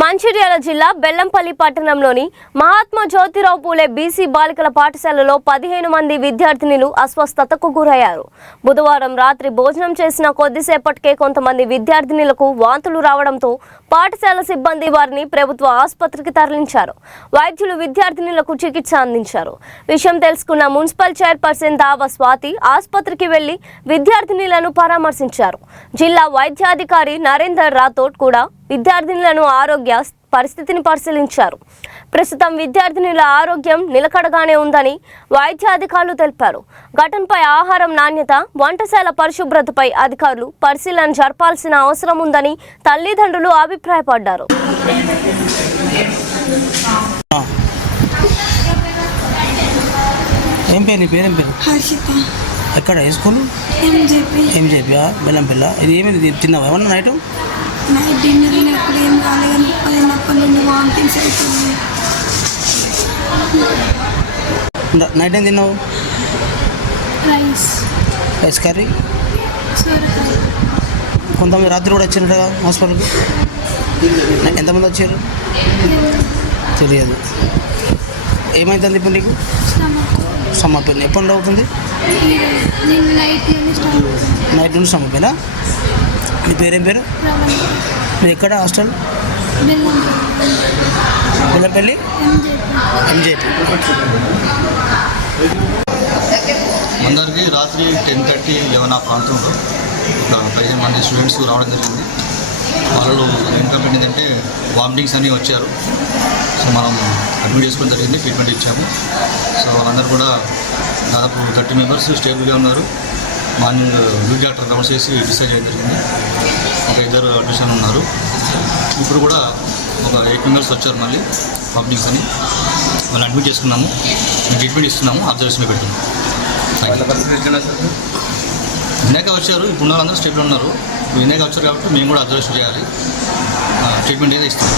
మంచిర్యాల జిల్లా బెల్లంపల్లి పట్టణంలోని మహాత్మా జ్యోతిరావు పూలే బీసీ బాలికల పాఠశాలలో 15 మంది విద్యార్థినులు అస్వస్థతకు గురయ్యారు. బుధవారం రాత్రి భోజనం చేసిన కొద్దిసేపటికే కొంతమంది విద్యార్థినులకు వాంతులు రావడంతో పాఠశాల సిబ్బంది వారిని ప్రభుత్వ ఆసుపత్రికి తరలించారు. వైద్యులు విద్యార్థినులకు చికిత్స అందించారు. విషయం తెలుసుకున్న మున్సిపల్ చైర్పర్సన్ దావ స్వాతి ఆసుపత్రికి వెళ్లి విద్యార్థినులను పరామర్శించారు. జిల్లా వైద్యాధికారి నరేందర్ రాథోడ్ కూడా విద్యార్థినులను ఆరోగ్య పరిస్థితిని పరిశీలించారు. ప్రస్తుతం విద్యార్థినుల ఆరోగ్యం నిలకడగానే ఉందని వైద్యాధికారులు తెలిపారు. ఘటనపై ఆహారం నాణ్యత, వంటశాల పరిశుభ్రతపై అధికారులు పరిశీలన జరపాల్సిన అవసరం ఉందని తల్లిదండ్రులు అభిప్రాయపడ్డారు. ఎక్కడ ఏ స్కూల్? ఎంజేపీ బెల్లంపల్ల. ఇది ఏమైంది? తిన్నావా ఏమన్నా నైట్? నైట్ డిన్నర్ తినప్పుడు ఏం కాలేదని పదిన్నప్పటి నుండి వామిటింగ్స్ అవుతుంది. నైట్ ఏం తిన్నావు? Rice curry. కొంతమంది రాత్రి కూడా వచ్చారు కదా హాస్పిటల్కి. ఎంతమంది వచ్చారు తెలియదు. ఏమైతుంది ఇప్పుడు నీకు? Stomach pain. ఎప్పుడు అవుతుంది? నైట్ నుండి స్టమక్ పెయినా? మీ పేరేం పేరు? మీరు ఎక్కడ హాస్టల్? బెల్లంపల్లి ఎంజేపీ. అందరికీ రాత్రి 10:30, 11 ఆ ప్రాంతంలో ఒక 15 మంది స్టూడెంట్స్ రావడం జరిగింది. వాళ్ళు ఏం కంప్లైంట్ ఏంటంటే వామిటింగ్స్ అన్నీ వచ్చారు. సో మనం అడ్మిట్ చేసుకోవడం జరిగింది, ట్రీట్మెంట్ ఇచ్చాము. సో వాళ్ళందరూ కూడా దాదాపు 30 మెంబర్స్ స్టేబుల్గా ఉన్నారు. మార్నింగ్ డ్యూటీ డాక్టర్ రౌండ్స్ చేసి డిశ్చార్జ్ చేయడం జరిగింది. ఒక 2 అడ్మిషన్ ఉన్నారు. ఇప్పుడు కూడా ఒక 8 మెంబర్స్ వచ్చారు మళ్ళీ వామిటింగ్స్ అని. వాళ్ళు అడ్మిట్ చేసుకున్నాము, ట్రీట్మెంట్ ఇస్తున్నాము, అబ్జర్వేషన్ పెడుతున్నాము. వినాయక వచ్చారు, ఇప్పుడు వాళ్ళందరూ స్టేట్లో ఉన్నారు. వినాయక వచ్చారు కాబట్టి మేము కూడా అబ్జర్వేషన్ చేయాలి, ట్రీట్మెంట్ అయితే ఇస్తాం.